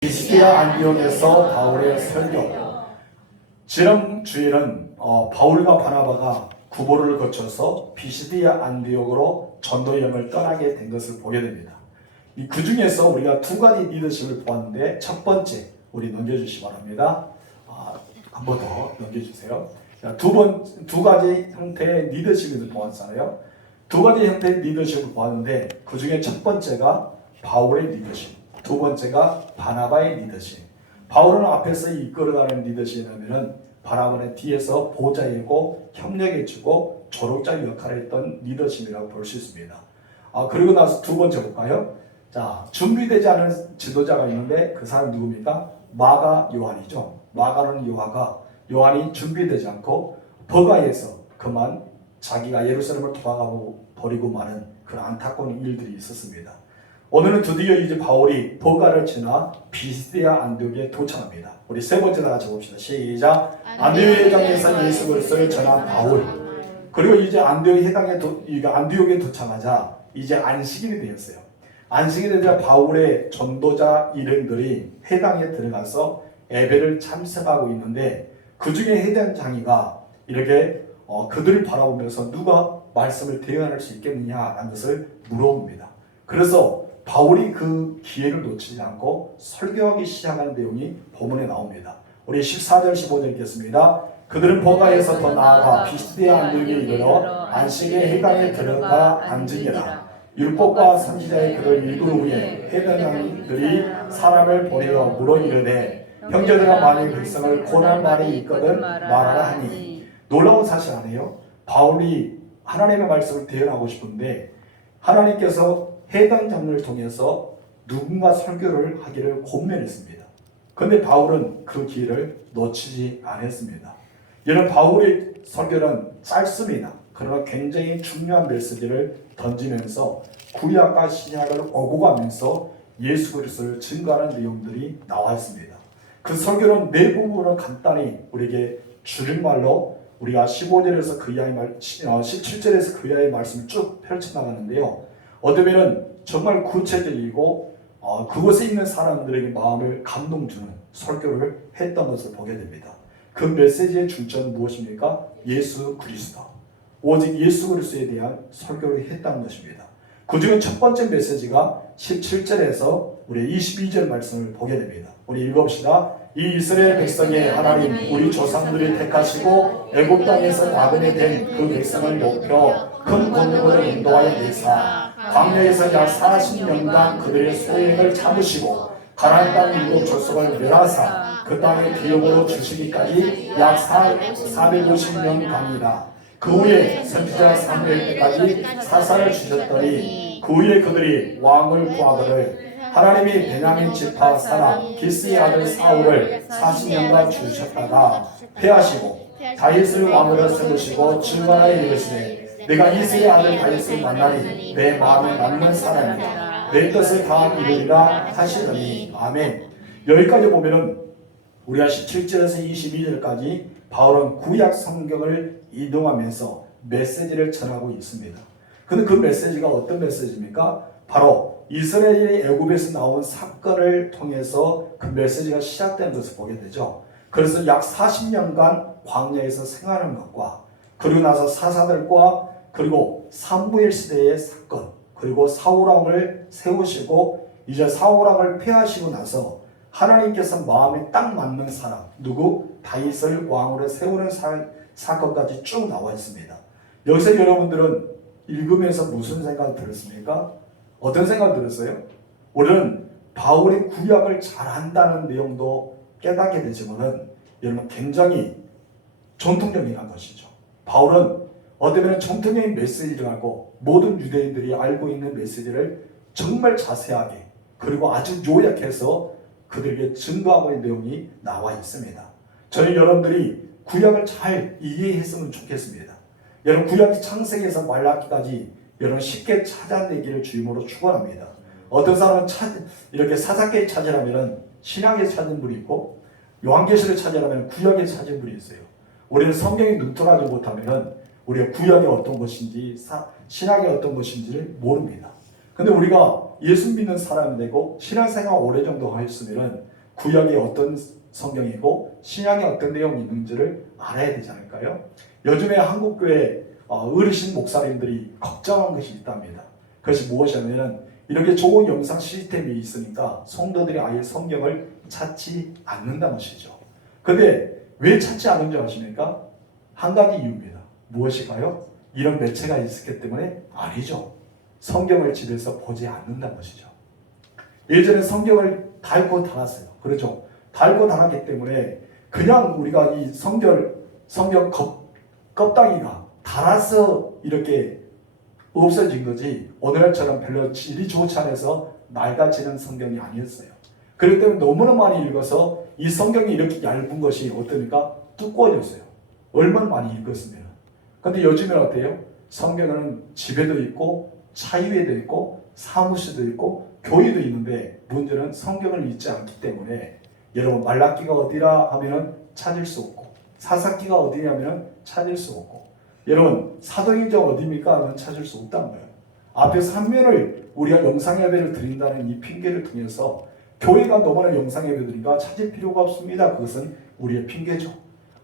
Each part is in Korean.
피시디아 안디옥에서 바울의 설교. 지난 주일은 바울과 바나바가 구보를 거쳐서 피시디아 안디옥으로 전도 여행을 떠나게 된 것을 보게 됩니다. 그 중에서 우리가 두 가지 리더십을 보았는데, 첫 번째 우리 넘겨주시기 바랍니다. 한 번 더 넘겨주세요. 두 가지 형태의 리더십을 보았잖아요. 두 가지 형태의 리더십을 보았는데, 그 중에 첫 번째가 바울의 리더십, 두 번째가 바나바의 리더십. 바울은 앞에서 이끌어가는 리더십이라면 바나바는 뒤에서 보좌이고 협력해주고 조력자 역할을 했던 리더십이라고 볼 수 있습니다. 그리고 나서 두 번째 볼까요? 자, 준비되지 않은 지도자가 있는데 그 사람 누굽니까? 마가 요한이죠. 마가는 요한이 준비되지 않고 버가에서 그만 자기가 예루살렘을 돌아가고 버리고 마는 그런 안타까운 일들이 있었습니다. 오늘은 드디어 이제 바울이 버가를 지나 피시디아 안디옥에 도착합니다. 우리 세 번째 다 같이 봅시다. 시작. 안디옥 회당에서 예수 그리스도를 전한 바울. 그리고 이제 안디옥에 도착하자 이제 안식일이 되었어요. 안식일에 대한 바울의 전도자 일행들이 회당에 들어가서 예배를 참석하고 있는데, 그 중에 회당장이가 이렇게 그들을 바라보면서 누가 말씀을 대언할 수 있겠느냐라는 것을 물어봅니다. 그래서 바울이 그 기회를 놓치지 않고 설교하기 시작하는 내용이 본문에 나옵니다. 우리 14절 15절 읽겠습니다. 그들은 버가에서 더 나아가 피시디아 안디옥에 이르러 안식일에 회당에 들어가 앉으니라. 율법과 선지자의 글을 읽은 후에 회당장들이 사람을 보내어 물어 이르되, 형제들아, 만일 백성을 권할 말이 있거든 말하라 하니. 놀라운 사실 아니에요? 바울이 하나님의 말씀을 대언하고 싶은데 하나님께서 회당장을 통해서 누군가 설교를 하기를 권면했습니다. 그런데 바울은 그 기회를 놓치지 않았습니다. 이런 바울의 설교는 짧습니다. 그러나 굉장히 중요한 메시지를 던지면서 구약과 신약을 오고 가면서 예수 그리스도를 증거하는 내용들이 나와 있습니다. 그 설교는 네 부분을 간단히 우리에게 줄임말로 우리가 15절에서 그 이하의 17절에서 그 이하의 말씀을 쭉 펼쳐나가는데요. 어쩌면 정말 구체적이고 그곳에 있는 사람들에게 마음을 감동 주는 설교를 했던 것을 보게 됩니다. 그 메시지의 중점은 무엇입니까? 예수 그리스도. 오직 예수 그리스도에 대한 설교를 했다는 것입니다. 그 중에 첫 번째 메시지가 17절에서 우리 22절 말씀을 보게 됩니다. 우리 읽어봅시다. 이 이스라엘 백성의 하나님, 우리 조상들이 택하시고 애굽 땅에서 나그네 된 그 백성을 높여 큰 권능으로 인도하여 내사 광야에서 약 40년간 그들의 소행을 참으시고 가나안 땅 일곱 족속을 멸하사 그 땅의 기업으로 주시기까지 약 450년간이라. 그 후에 선지자 사무엘 때까지 사사를 주셨더니 그 후에 그들이 왕을 구하거늘 하나님이 베냐민 지파 사람 기스의 아들 사울을 40년간 주셨다가 패하시고 다윗을 왕으로 세우시고 증언하여 이르시되, 내가 이새의 아들 다윗을 만나니 내 마음에 남는 사람이다. 내 뜻을 다 이루리라 하시더니. 아멘. 여기까지 보면은 우리가 17절에서 22절까지 바울은 구약 성경을 이동하면서 메시지를 전하고 있습니다. 근데 그 메시지가 어떤 메시지입니까? 바로 이스라엘이 애굽에서 나온 사건을 통해서 그 메시지가 시작된 것을 보게 되죠. 그래서 약 40년간 광야에서 생활하는 것과, 그리고 나서 사사들과, 그리고 사무엘 시대의 사건, 그리고 사울왕을 세우시고 이제 사울왕을 폐하시고 나서 하나님께서 마음에 딱 맞는 사람, 누구? 다윗을 왕으로 세우는 사건까지 쭉 나와 있습니다. 여기서 여러분들은 읽으면서 무슨 생각 들었습니까? 어떤 생각 들었어요? 우리는 바울의 구약을 잘한다는 내용도 깨닫게 되지만은 여러분 굉장히 전통적인 것이죠. 바울은 어쩌면 전통적인 메시지를 하고 모든 유대인들이 알고 있는 메시지를 정말 자세하게 그리고 아주 요약해서 그들에게 증거하고 있는 내용이 나와 있습니다. 저는 여러분들이 구약을 잘 이해했으면 좋겠습니다. 여러분 구약 창세기에서 말라기까지 여러분 쉽게 찾아내기를 주임으로 축원합니다. 어떤 사람은 이렇게 사사기를 찾으려면 신약에 찾는 분이 있고 요한계시를 찾으려면 구약에 찾은 분이 있어요. 우리는 성경에 눈뜨라지 못하면 우리가 구약이 어떤 것인지 신약이 어떤 것인지를 모릅니다. 근데 우리가 예수 믿는 사람이 되고 신앙생활 오래 정도 하였으면 구약이 어떤 성경이고 신약에 어떤 내용이 있는지를 알아야 되지 않을까요? 요즘에 한국교회 어르신 목사님들이 걱정한 것이 있답니다. 그것이 무엇이냐면 이렇게 좋은 영상 시스템이 있으니까 성도들이 아예 성경을 찾지 않는다는 것이죠. 근데 왜 찾지 않는 줄 아십니까? 한 가지 이유입니다. 무엇일까요? 이런 매체가 있었기 때문에 아니죠. 성경을 집에서 보지 않는다는 것이죠. 예전에 성경을 달고 달았어요. 그렇죠? 달고 달았기 때문에 그냥 우리가 이 성경 껍데기가 달아서 이렇게 없어진 거지 오늘날처럼 별로 질이 좋지 않아서 낡아지는 성경이 아니었어요. 그렇기 때문에 너무나 많이 읽어서 이 성경이 이렇게 얇은 것이 어떠니까 두꺼워졌어요. 얼마나 많이 읽었으면. 근데 요즘은 어때요? 성경은 집에도 있고 차 위에도 있고 사무실도 있고 교회도 있는데 문제는 성경을 읽지 않기 때문에 여러분 말라기가 어디라 하면은 찾을 수 없고 사사기가 어디냐면은 찾을 수 없고 여러분 사도행전 어디입니까 하면 찾을 수 없다는 거예요. 앞에서 한 면을 우리가 영상 예배를 드린다는 이 핑계를 통해서 교회가 너무나 영상 예배 드리니까 찾을 필요가 없습니다. 그것은 우리의 핑계죠.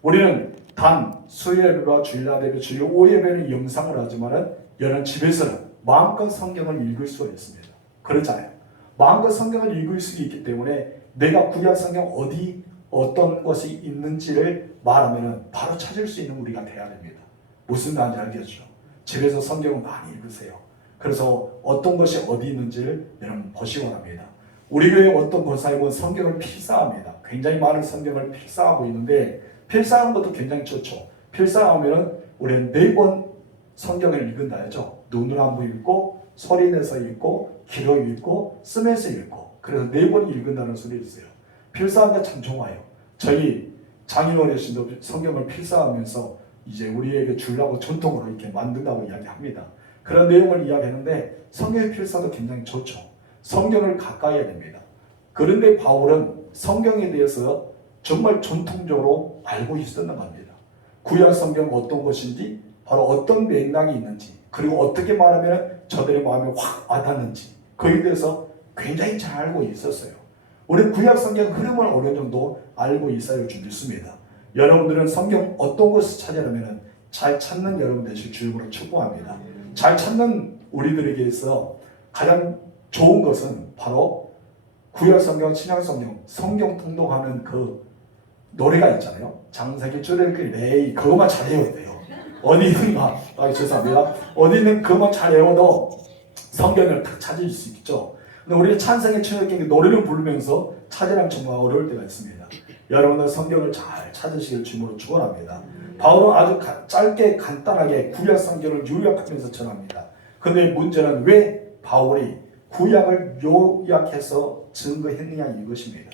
우리는 단 수요예배와 주일날 예배, 주일 오후 예배는 영상을 하지만은 여러분 집에서는 마음껏 성경을 읽을 수가 있습니다. 그렇잖아요. 마음껏 성경을 읽을 수 있기 때문에 내가 구약 성경 어디 어떤 것이 있는지를 말하면은 바로 찾을 수 있는 우리가 돼야 됩니다. 무슨 말인지 알겠죠? 집에서 성경을 많이 읽으세요. 그래서 어떤 것이 어디 있는지를 여러분 보시기 바랍니다. 우리 교회 어떤 권사님은 성경을 필사합니다. 굉장히 많은 성경을 필사하고 있는데 필사하는 것도 굉장히 좋죠. 필사하면은 우리는 4번 성경을 읽는다 했죠. 눈으로 한번 읽고 소리 내서 읽고 귀로 읽고 쓰면서 읽고 그래서 4번 읽는다는 소리 있어요. 필사하는 게 참 좋아요. 저희 장인 어르신도 성경을 필사하면서 이제 우리에게 주려고 전통으로 이렇게 만든다고 이야기합니다. 그런 내용을 이야기하는데 성경의 필사도 굉장히 좋죠. 성경을 가까이 해야 됩니다. 그런데 바울은 성경에 대해서 정말 전통적으로 알고 있었던 겁니다. 구약 성경 어떤 것인지 바로 어떤 맥락이 있는지 그리고 어떻게 말하면 저들의 마음에 확 와닿는지 그에 대해서 굉장히 잘 알고 있었어요. 우리 구약 성경 흐름을 어느 정도 알고 있어야 좀 믿습니다. 여러분들은 성경 어떤 것을 찾으려면 잘 찾는 여러분 되실 주님으로 축복합니다. 잘 찾는 우리들에게서 가장 좋은 것은 바로 구약 성경, 신약 성경, 성경 통독하는 그 노래가 있잖아요. 장세기 출애굽기 레이 그것만 잘 외워야 돼요. 어디 있는가? 죄송합니다. 어디 있는 그것만 잘 외워도 성경을 딱 찾을 수 있죠. 근데 우리 찬성의 출애굽기 노래를 부르면서 찾으려면 정말 어려울 때가 있습니다. 여러분은 성경을 잘 찾으시길 주님으로 축원합니다. 바울은 아주 짧게 간단하게 구약 성경을 요약하면서 전합니다. 근데 문제는 왜 바울이 구약을 요약해서 증거했느냐 이것입니다.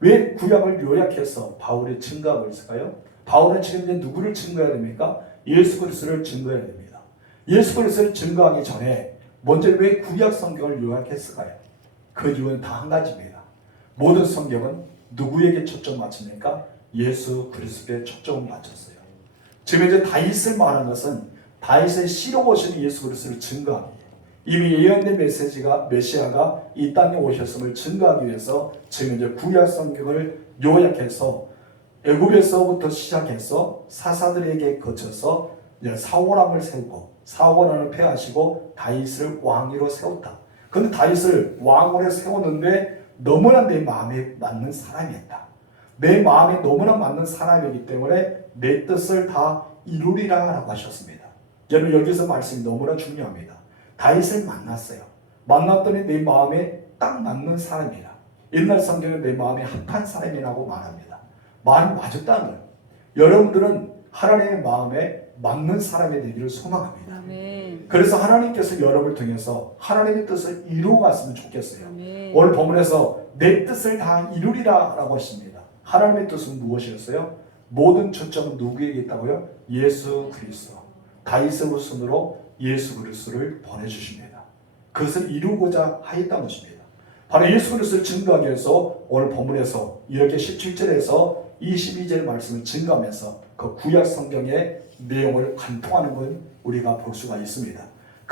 왜 구약을 요약해서 바울이 증거하고 있을까요? 바울은 지금 이제 누구를 증거해야 됩니까? 예수 그리스도를 증거해야 됩니다. 예수 그리스도를 증거하기 전에 먼저 왜 구약 성경을 요약했을까요? 그 이유는 다 한 가지입니다. 모든 성경은 누구에게 초점 맞춥니까? 예수 그리스도에 초점을 맞췄어요. 지금 이제 다윗을 말하는 것은 다윗의 씨로 오신 예수 그리스도를 증거하기 위해 이미 예언된 메시아가 이 땅에 오셨음을 증거하기 위해서 지금 이제 구약 성경을 요약해서 애굽에서부터 시작해서 사사들에게 거쳐서 사울왕을 세우고 사울왕을 폐하시고 다윗을 왕위로 세웠다. 그런데 다윗을 왕으로 세웠는데 너무나 내 마음에 맞는 사람이었다. 내 마음에 너무나 맞는 사람이기 때문에 내 뜻을 다 이루리라 라고 하셨습니다. 여러분 여기서 말씀이 너무나 중요합니다. 다윗을 만났어요. 만났더니 내 마음에 딱 맞는 사람이다. 옛날 성경은 내 마음에 합한 사람이라고 말합니다. 말이 맞았다는 거예요. 여러분들은 하나님의 마음에 맞는 사람이 되기를 소망합니다. 아멘. 그래서 하나님께서 여러분을 통해서 하나님의 뜻을 이루어갔으면 좋겠어요. 아멘. 오늘 본문에서 내 뜻을 다 이루리라 라고 하십니다. 하나님의 뜻은 무엇이었어요? 모든 초점은 누구에게 있다고요? 예수 그리스도. 다윗의 후손으로 예수 그리스도를 보내주십니다. 그것을 이루고자 하였다는 것입니다. 바로 예수 그리스도를 증거하기 위해서 오늘 본문에서 이렇게 17절에서 22절 말씀을 증거하면서 그 구약 성경의 내용을 관통하는 건 우리가 볼 수가 있습니다.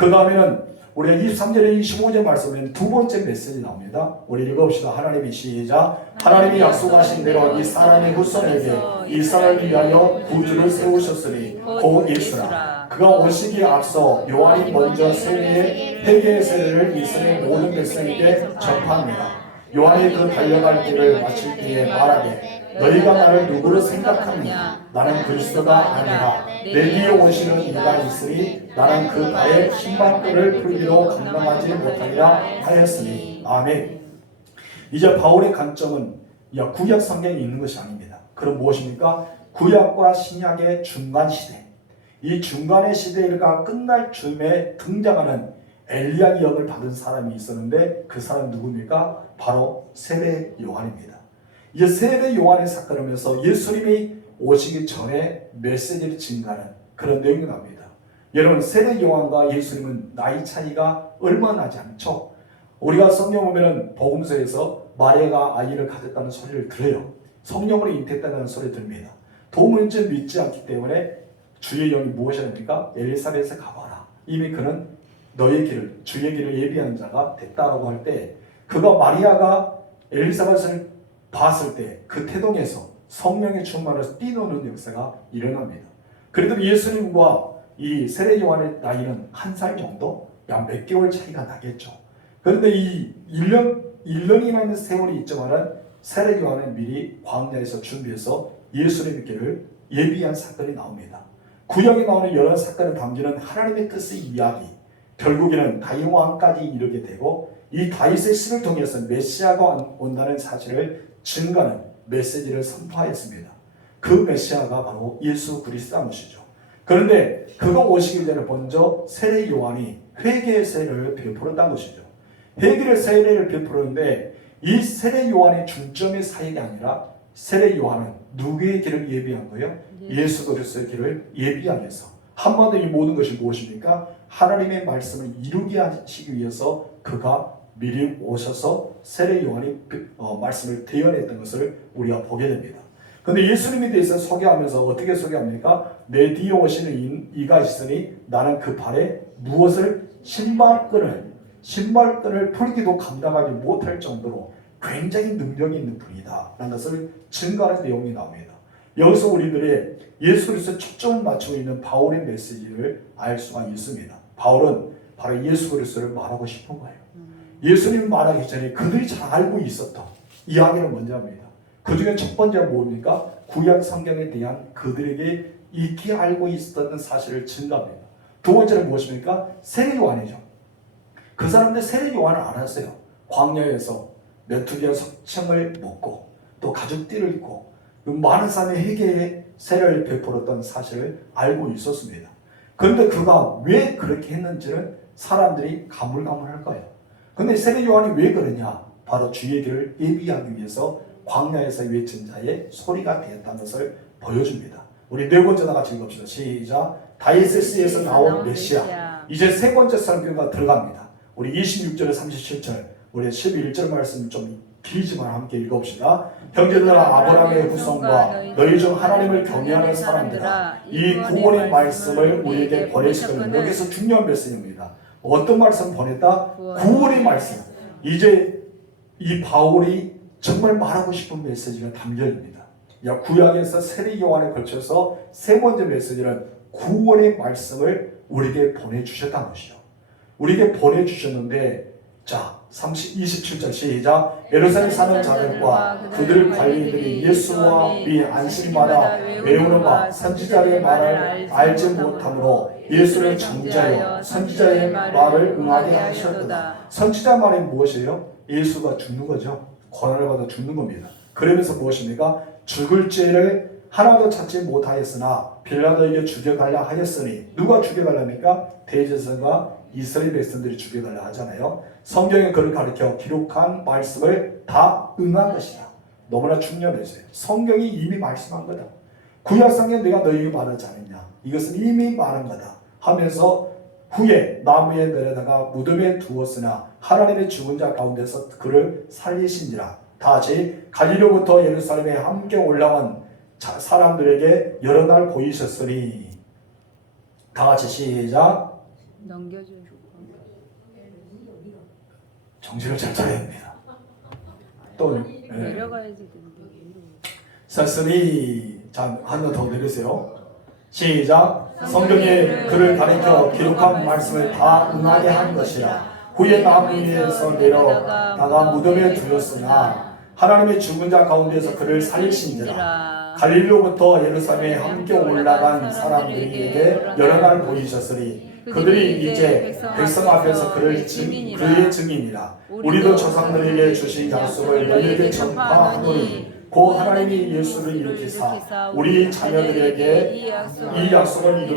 그 다음에는 우리가 23절에 25절 말씀에 두 번째 메시지 나옵니다. 우리 읽어봅시다. 하나님이 시작. 하나님이 약속하신 대로 이 사람의 후손에게 이스라엘을 위하여 구주를 세우셨으니 곧 예수라. 그가 오시기에 앞서 요한이 먼저 세례의 회개의 세례를 이스라엘 모든 백성에게 전파합니다. 요한이 그 달려갈 길을 마칠 때에 말하되 너희가 나를 누구로 생각하느냐? 나는 그리스도가 아니라 내 뒤에 오시는 이가 있으니 나는 그 발의 신발끈을 풀기로 감당하지 못하리라 하였으니. 아멘. 이제 바울의 관점은 구약 성경에 있는 것이 아닙니다. 그럼 무엇입니까? 구약과 신약의 중간 시대, 이 중간의 시대가 끝날 즈음에 등장하는 엘리야의 역을 받은 사람이 있었는데 그 사람 누굽니까? 바로 세례 요한입니다. 이제 세례 요한의 사건을 하면서 예수님이 오시기 전에 메시지를 증가하는 그런 내용이 나옵니다. 여러분, 세례 요한과 예수님은 나이 차이가 얼마 나지 않죠? 우리가 성경 보면은 복음서에서 마리아가 아이를 가졌다는 소리를 들어요. 성령으로 잉태했다는 소리를 들립니다. 도무지 믿지 않기 때문에 주의 영이 무엇이 합니까? 엘리사벳에 가봐라. 이미 그는 너의 길을, 주의 길을 예비하는 자가 됐다라고 할 때, 그가 마리아가 엘리사벳을 봤을 때 그 태동에서 성령의 충만해서 뛰노는 역사가 일어납니다. 그래도 예수님과 이 세례 요한의 나이는 한 살 정도, 약 몇 개월 차이가 나겠죠. 그런데 이 1년이라는 세월이 있지만은 세례 요한은 미리 광야에서 준비해서 예수님의 길을 예비한 사건이 나옵니다. 구약에 나오는 여러 사건을 담기는 하나님의 뜻의 이야기, 결국에는 다윗 왕까지 이르게 되고 이 다윗의 씨를 통해서 메시아가 온다는 사실을 증거하는 메시지를 선포하였습니다. 그 메시아가 바로 예수 그리스도이시죠. 그런데 그가 오시기 전에 먼저 세례 요한이 회개의 세례를 베풀었다는 것이죠. 회개의 세례를 베푸는데 이 세례 요한의 중점의 사역이 아니라 세례 요한은 누구의 길을 예비한 거예요? 예수 그리스도의 길을 예비하기 위해서. 한마디로 이 모든 것이 무엇입니까? 하나님의 말씀을 이루게 하시기 위해서 그가 미리 오셔서 세례 요한이 말씀을 대언했던 것을 우리가 보게 됩니다. 그런데 예수님에 대해서 소개하면서 어떻게 소개합니까? 내 뒤에 오시는 이가 있으니 나는 그 발에 무엇을? 신발끈을 풀기도 감당하지 못할 정도로 굉장히 능력이 있는 분이다 라는 것을 증거하는 내용이 나옵니다. 여기서 우리들의 예수 그리스도에 초점을 맞추고 있는 바울의 메시지를 알 수가 있습니다. 바울은 바로 예수 그리스도를 말하고 싶은 거예요. 예수님 말하기 전에 그들이 잘 알고 있었던 이야기를 먼저 합니다. 그 중에 첫 번째가 뭡니까? 구약 성경에 대한 그들에게 익히 알고 있었던 사실을 증거합니다. 두 번째는 무엇입니까? 세례 요한이죠. 그 사람들 세례 요한을 알았어요. 광야에서 메뚜기와 석청을 먹고 또 가죽띠를 입고 많은 사람의 회개의 세례를 베풀었던 사실을 알고 있었습니다. 그런데 그가 왜 그렇게 했는지는 사람들이 가물가물할 거예요. 그런데 세례 요한이 왜 그러냐? 바로 주의 길을 예비하기 위해서 광야에서 외친 자의 소리가 되었다는 것을 보여줍니다. 우리 네 번째 다 같이 읽읍시다. 시작. 다윗의 씨에서 나온 메시아. 이제 세 번째 설교가 들어갑니다. 우리 26절에 37절, 우리 11절 말씀 좀 길지만 함께 읽어봅시다. 형제들아, 아브라함의 후손과 너희 중 하나님을 경외하는 사람들아, 이 구원의 말씀을 우리에게 보내시거든. 여기서 중요한 말씀입니다. 어떤 말씀 보냈다? 구원의 말씀. 이제 이 바울이 정말 말하고 싶은 메시지가 담겨있습니다. 구약에서 세례 요한에 걸쳐서 세 번째 메시지는 구원의 말씀을 우리에게 보내주셨다는 것이죠. 우리에게 보내주셨는데, 자, 27절 시작. 예루살렘 사는 자들과 그들 관리들이 예수와 이 안식마다 외우는 바 선지자의 말을 알지 못함으로 예수를 정죄하여 선지자의 말을 응하게 하셨도다. 선지자 말이 무엇이에요? 예수가 죽는 거죠. 고난을 받아 죽는 겁니다. 그러면서 무엇입니까? 죽을 죄를 하나도 찾지 못하였으나 빌라도에게 죽여달라 하였으니, 누가 죽여달랍니까? 대제사장과 이스라엘 백성들이 죽여달라 하잖아요. 성경에 그를 가르쳐 기록한 말씀을 다 응한 것이다. 너무나 중요했어요. 성경이 이미 말씀한 거다. 구약성경 내가 너희에게 말하지 않았냐? 이것은 이미 말한 거다 하면서 후에 나무에 내려다가 무덤에 두었으나 하나님의 죽은 자 가운데서 그를 살리신지라. 다시 갈릴리로부터 예루살렘에 함께 올라온 사람들에게 여러 날 보이셨으니. 다 같이 시작. 넘겨줘. 정신을 잘 차려야 됩니다. 또 내려가야지 되는데. 사슴이 자, 하나 더 내리세요. 시작. 성경에 그를 가리켜 기록한 말씀을 다 응하게 한 것이라. 후에 나무 위에서 내려다가 무덤에 두었으나 하나님의 죽은 자 가운데서 그를 살리신지라. 갈릴리로부터 예루살렘에 함께 올라간 사람들에게 여러 날 보이셨으니 그들이 이제 백성 앞에서 그의 증인이라. 우리도 조상들에게 주신 약속을 너희에게 전파하노니 곧 하나님이 예수를 일으키사 우리 자녀들에게 이 약속을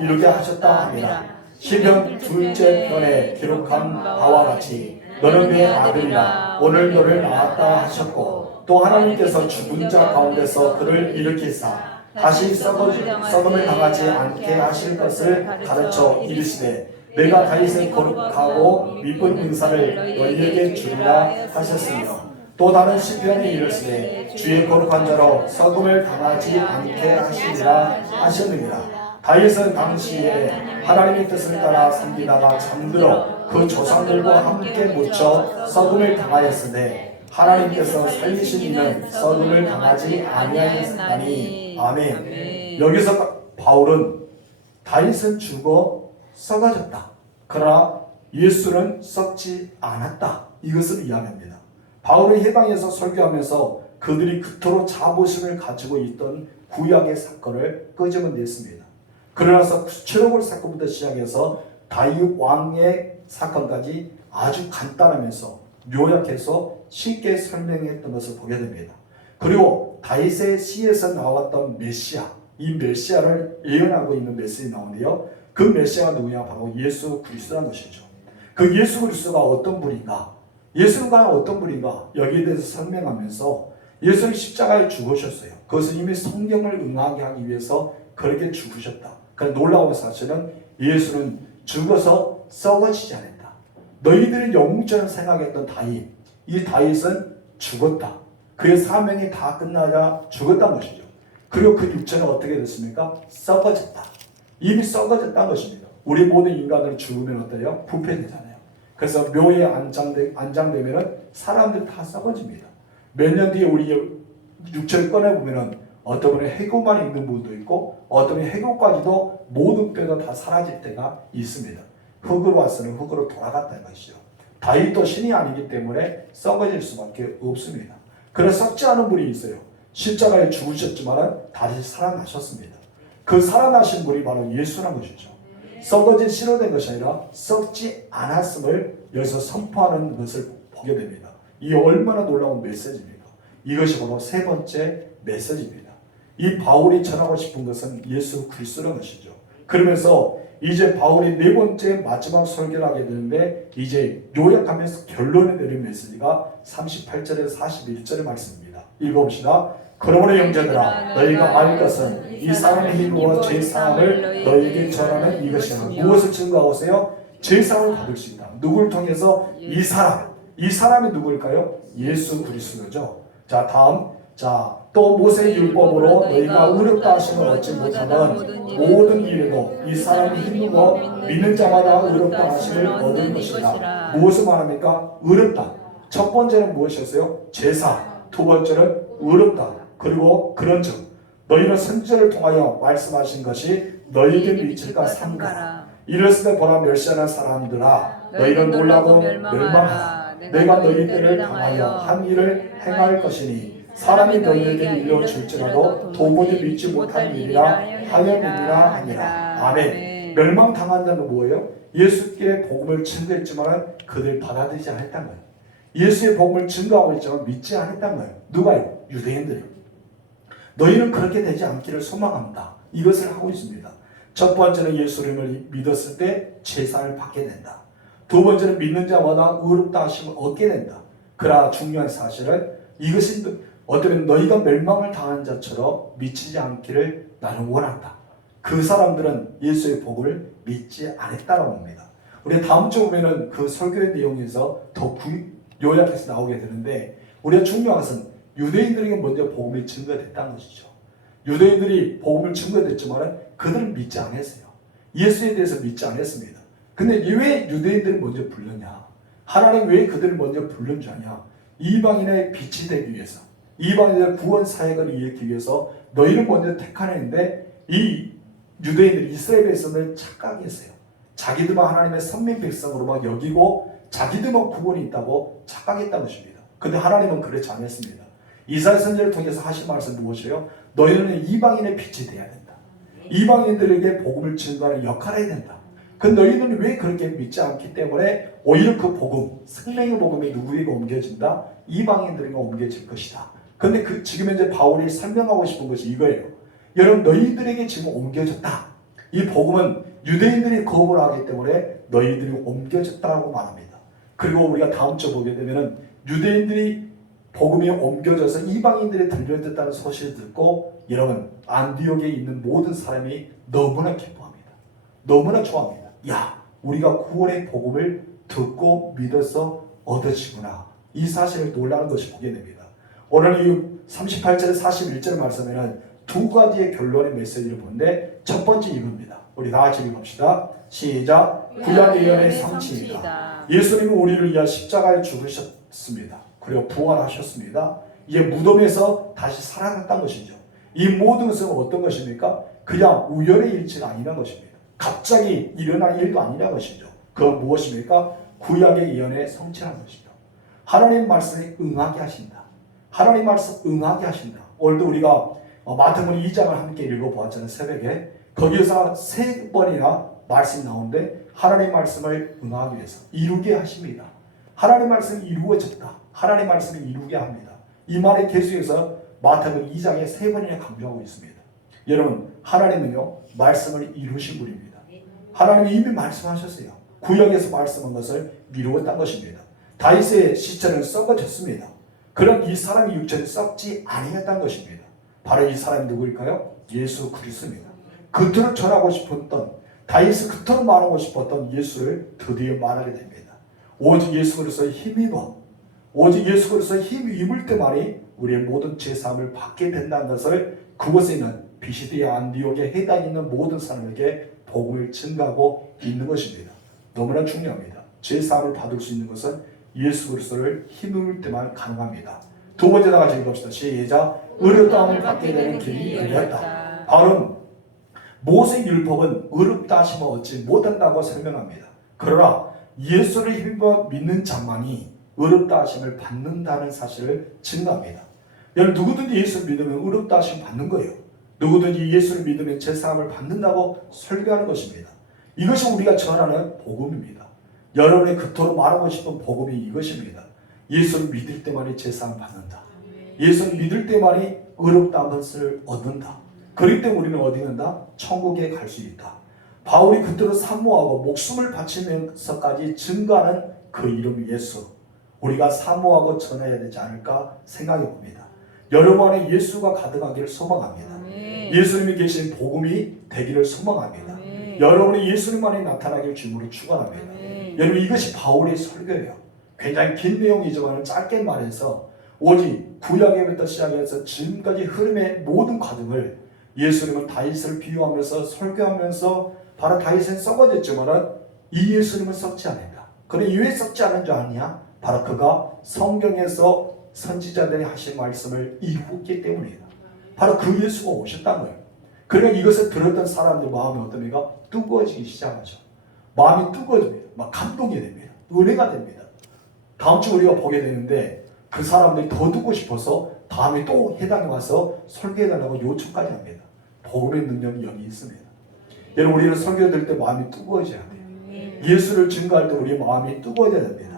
이루게 하셨다 하니라. 시편 2째 편에 기록한 바와 같이 너는 내 아들이라 오늘 너를 낳았다 하셨고 또 하나님께서 죽은 자 가운데서 그를 일으키사 다시 썩음을 당하지 않게 하실 것을 가르쳐 이르시되 내가 다윗의 거룩하고 미쁜 은사를 너희에게 주리라 하셨으며 또 다른 시편에 이르시되 주의 거룩한 자로 썩음을 당하지 않게 하시리라 하셨느니라. 다윗은 당시에 하나님의 뜻을 따라 섬기다가 잠들어 그 조상들과 함께 묻혀 썩음을 당하였으되 하나님께서 살리신 이는 썩음을 당하지 아니하였나니. 아멘. 여기서 바울은 다윗은 죽어 썩어졌다. 그러나 예수는 썩지 않았다. 이것을 이야기합니다. 바울은 해방에서 설교하면서 그들이 그토록 자부심을 가지고 있던 구약의 사건을 끄집어냈습니다. 그러나서 출애굽 사건부터 시작해서 다윗 왕의 사건까지 아주 간단하면서 요약해서 쉽게 설명했던 것을 보게 됩니다. 그리고 다윗의 시에서 나왔던 메시아, 이 메시아를 예언하고 있는 메시아가 나오는데요. 그 메시아가 누구냐? 바로 예수 그리스도라는 것이죠. 그 예수 그리스도가 어떤 분인가? 예수가 어떤 분인가? 여기에 대해서 설명하면서 예수는 십자가에 죽으셨어요. 그것은 이미 성경을 응하게 하기 위해서 그렇게 죽으셨다. 그러니까 놀라운 사실은 예수는 죽어서 썩어지지 않았다. 너희들이 영웅처럼 생각했던 다윗, 이 다윗은 죽었다. 그의 사명이 다 끝나자 죽었다는 것이죠. 그리고 그 육체는 어떻게 됐습니까? 썩어졌다. 이미 썩어졌다는 것입니다. 우리 모든 인간들은 죽으면 어때요? 부패되잖아요. 그래서 묘에 안장되면 사람들이 다 썩어집니다. 몇 년 뒤에 우리 육체를 꺼내보면 어떤 분은 해고만 있는 분도 있고 어떤 분은 해고까지도 모든 뼈가 다 사라질 때가 있습니다. 흙으로 왔으면 흙으로 돌아갔다는 것이죠. 다윗도 신이 아니기 때문에 썩어질 수밖에 없습니다. 그래서 썩지 않은 분이 있어요. 십자가에 죽으셨지만 다시 살아나셨습니다. 그 살아나신 분이 바로 예수라는 것이죠. 썩어진 씨로 된 것이 아니라 썩지 않았음을 여기서 선포하는 것을 보게 됩니다. 이 얼마나 놀라운 메시지입니까? 이것이 바로 세 번째 메시지입니다. 이 바울이 전하고 싶은 것은 예수 그리스도라는 것이죠. 그러면서 이제 바울이 네 번째 마지막 설교를 하게 되는데 이제 요약하면서 결론을 내린 메시지가 38절에서 41절의 말씀입니다. 읽어봅시다. 그러므로 형제들아 너희가 알 것은 이 사람의 힘으로 제사함을 너희에게 전하는 이것이라. 무엇을 증거하고세요? 제사함을 받을 수 있다. 누구를 통해서? 이 사람이 누구일까요? 예수 그리스도죠. 자 다음 또 모세의 율법으로 너희가 의롭다 하심을 얻지 못하던 모든 일에도 이 사람의 힘으로 믿는 자마다 의롭다 하심을 얻은 것이다. 무엇을 말합니까? 의롭다. 첫 번째는 무엇이었어요? 제사. 두 번째는 의롭다. 그리고 그런즉 너희는 선지자를 통하여 말씀하신 것이 너희에게 미칠까 삼가라. 이랬을 때 보라 멸시하는 사람들아 너희는 놀라고 멸망하라. 내가 너희들을 당하여 한 일을 행할 것이니 사람이 너희에게 일러줄지라도 도무지 믿지 못한 일이라 하였느니라 하니라. 아멘. 멸망당한다는 뭐예요? 예수께 복음을 증거했지만 그들이 받아들이지 않았다는 거예요. 예수의 복음을 증거하고 있지만 믿지 않았다는 거예요. 누가요? 유대인들이. 너희는 그렇게 되지 않기를 소망한다. 이것을 하고 있습니다. 첫 번째는 예수님을 믿었을 때 제사를 받게 된다. 두 번째는 믿는 자마다 의롭다 하심을 얻게 된다. 그러나 중요한 사실은 이것이 어쩌면 너희가 멸망을 당한 자처럼 미치지 않기를 나는 원한다. 그 사람들은 예수의 복을 믿지 않았다고 봅니다. 우리 다음 주 보면은 그 설교의 내용에서 더 요약해서 나오게 되는데 우리가 중요한 것은 유대인들에게 먼저 복음이 증거됐다는 것이죠. 유대인들이 복음을 증거됐지만 그들은 믿지 않았어요. 예수에 대해서 믿지 않았습니다. 근데 왜 유대인들이 먼저 불렀냐? 하나님 왜 그들을 먼저 부른 줄 아냐? 이방인의 빛이 되기 위해서, 이방인의 구원 사역을 이루기 위해서 너희를 먼저 택하는데, 이 유대인들 이스라엘에서는 착각했어요. 자기들만 하나님의 선민 백성으로만 여기고 자기들만 구원이 있다고 착각했다는 것입니다. 근데 하나님은 그렇지 않았습니다. 이사야 선지자를 통해서 하신 말씀 무엇이에요? 너희는 이방인의 빛이 되어야 된다. 이방인들에게 복음을 증거하는 역할을 해야 된다. 그 너희들은 왜 그렇게 믿지 않기 때문에 오히려 그 복음, 생명의 복음이 누구에게 옮겨진다? 이방인들에게 옮겨질 것이다. 근데 지금 현재 바울이 설명하고 싶은 것이 이거예요. 여러분, 너희들에게 지금 옮겨졌다. 이 복음은 유대인들이 거부를 하기 때문에 너희들이 옮겨졌다고 말합니다. 그리고 우리가 다음 주 보게 되면은 유대인들이 복음이 옮겨져서 이방인들이 들려졌다는 소식을 듣고 여러분, 안디옥에 있는 모든 사람이 너무나 기뻐합니다. 너무나 좋아합니다. 야, 우리가 구원의 복음을 듣고 믿어서 얻어지구나. 이 사실을 놀라는 것이 보게 됩니다. 오늘 이 38절 41절 말씀에는 두 가지의 결론의 메시지를 보는데, 첫 번째 이겁니다. 우리 다 같이 읽읍시다. 시작. 구약 예언의 성취이다. 예수님은 우리를 위하여 십자가에 죽으셨습니다. 그리고 부활하셨습니다. 이제 무덤에서 다시 살아났다는 것이죠. 이 모든 것은 어떤 것입니까? 그냥 우연의 일치가 아니라는 것입니다. 갑자기 일어난 일도 아니라는 것이죠. 그건 무엇입니까? 구약의 예언의 성취라는 것이죠. 하나님 말씀에 응하게 하신다. 하나님 말씀 응하게 하신다. 오늘도 우리가 마태복음 2장을 함께 읽어보았잖아요. 새벽에. 거기에서 3번이나 말씀이 나오는데 하나님 말씀을 응하기 위해서 이루게 하십니다. 하나님 말씀이 이루어졌다. 하나님 말씀이 이루게 합니다. 이 말에 계속해서 마태복음 2장에 3번이나 강조하고 있습니다. 여러분, 하나님은요, 말씀을 이루신 분입니다. 하나님이 이미 말씀하셨어요. 구약에서 말씀한 것을 이루었다는 것입니다. 다윗의 시체는 썩어졌습니다. 그런 이 사람의 육체는 썩지 아니했다는 것입니다. 바로 이 사람이 누구일까요? 예수 그리스도입니다. 그토록 전하고 싶었던, 다윗이 그토록 말하고 싶었던 예수를 드디어 말하게 됩니다. 오직 예수 그리스도의 힘입어, 오직 예수 그리스도의 힘이 입을 때만이 우리의 모든 죄사함을 받게 된다는 것을, 그곳에 있는 비시디아 안디옥에 해당 있는 모든 사람에게 복음을 증가하고 있는 것입니다. 너무나 중요합니다. 죄사함을 받을 수 있는 것은 예수 그리스도를 힘입을 때만 가능합니다. 두 번째 다 같이 읽읍시다. 시작. 의롭다함을 받게 되는 길이 열렸다. 바울은 모세 율법은 의롭다 하심을 얻지 못한다고 설명합니다. 그러나 예수를 힘입어 믿는 자만이 의롭다 하심을 받는다는 사실을 증거합니다. 여러분, 누구든지 예수를 믿으면 의롭다 하심을 받는 거예요. 누구든지 예수를 믿으면 제사함을 받는다고 설교하는 것입니다. 이것이 우리가 전하는 복음입니다. 여러분이 그토록 말하고 싶은 복음이 이것입니다. 예수를 믿을 때만이 제사함을 받는다. 예수를 믿을 때만이 의롭다는 것을 얻는다. 그렇기 때문에 우리는 어디 있는다? 천국에 갈 수 있다. 바울이 그토록 사모하고 목숨을 바치면서까지 증거하는 그 이름 예수, 우리가 사모하고 전해야 되지 않을까 생각해 봅니다. 여러분 안에 예수가 가득하기를 소망합니다. 예수님이 계신 복음이 되기를 소망합니다. 여러분이 예수님 안에 나타나길 주님으로 축원합니다. 여러분, 이것이 바울의 설교예요. 굉장히 긴 내용이지만 짧게 말해서 오직 구약에부터 시작해서 지금까지 흐름의 모든 과정을 예수님은 다윗을 비유하면서 설교하면서, 바로 다윗은 썩어졌지만 이 예수님은 썩지 않는다. 그런데 왜 썩지 않은 줄 아냐? 바로 그가 성경에서 선지자들이 하신 말씀을 이루었기 때문이다. 바로 그 예수가 오셨다는 거예요. 그러니까 이것을 들었던 사람들 마음이 어떻습니까? 뜨거워지기 시작하죠. 마음이 뜨거워집니다. 막 감동이 됩니다. 은혜가 됩니다. 다음 주 우리가 보게 되는데 그 사람들이 더 듣고 싶어서 다음에 또 해당에 와서 설교해달라고 요청까지 합니다. 복음의 능력이 여기 있습니다. 여러분, 우리는 설교 들을 때 마음이 뜨거워져야 돼요. 예수를 증거할 때 우리의 마음이 뜨거워져야 됩니다.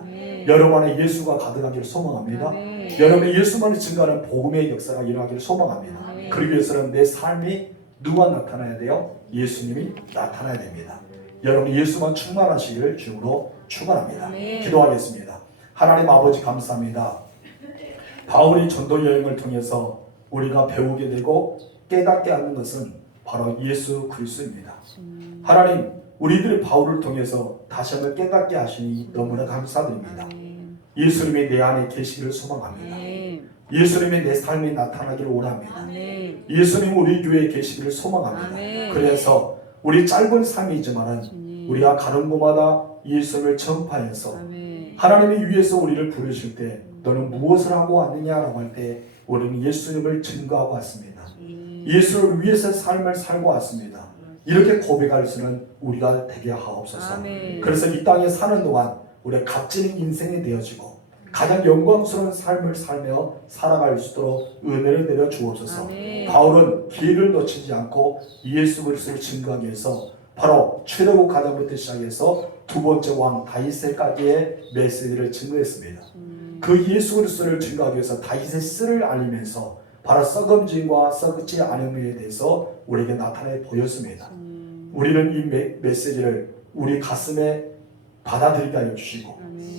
여러분 안에 예수가 가득하기를 소망합니다. 여러분의 예수만이 증거하는 복음의 역사가 일어나기를 소망합니다. 그러기 위해서는 내 삶이 누가 나타나야 돼요? 예수님이 나타나야 됩니다. 여러분, 예수만 충만하시기를 주로 축원합니다. 기도하겠습니다. 하나님 아버지, 감사합니다. 바울이 전도 여행을 통해서 우리가 배우게 되고 깨닫게 하는 것은 바로 예수 그리스도입니다. 하나님, 우리들이 바울을 통해서 다시 한번 깨닫게 하시니 너무나 감사드립니다. 예수님이 내 안에 계시기를 소망합니다. 예수님이 내 삶에 나타나기를 원합니다. 예수님 우리 교회에 계시기를 소망합니다. 그래서 우리 짧은 삶이지만 우리가 가는 곳마다 예수님을 전파해서 하나님이 위에서 우리를 부르실 때 너는 무엇을 하고 왔느냐라고 할 때 우리는 예수님을 증거하고 왔습니다. 예수를 위해서 삶을 살고 왔습니다. 이렇게 고백할 수는 우리가 되게 하옵소서. 그래서 이 땅에 사는 동안 우리의 값지는 인생이 되어지고 가장 영광스러운 삶을 살며 살아갈 수 있도록 은혜를 내려 주옵소서. 바울은 기회를 놓치지 않고 예수 그리스도를 증거하기 위해서 바로 출애굽 가정부터 시작해서 두 번째 왕 다윗에까지의 메시지를 증거했습니다. 그 예수 그리스도를 증거하기 위해서 다윗의 씨를 알리면서 바로 썩음짐과 썩지 않음에 대해서 우리에게 나타내 보였습니다. 우리는 이 메시지를 우리 가슴에 받아들이게 하여 주시고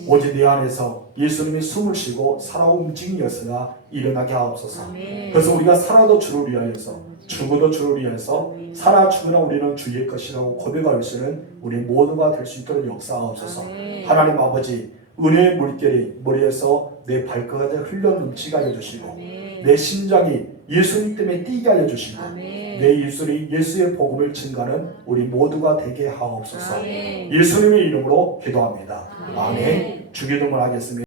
오직 내 안에서 예수님이 숨을 쉬고 살아 움직이었으나 일어나게 하옵소서. 그래서 우리가 살아도 주를 위하여서 죽어도 주를 위하여서 살아 죽으나 우리는 주의 것이라고 고백할 수 있는 우리 모두가 될 수 있도록 역사하옵소서. 하나님 아버지, 은혜의 물결이 머리에서 내 발끝에 흘러 넘치게 하여 주시고 내 심장이 예수님 때문에 뛰게 하여 주시고 내 입술이 예수의 복음을 증가하는 우리 모두가 되게 하옵소서. 예수님의 이름으로 기도합니다. 아멘. 주기도문 하겠습니다.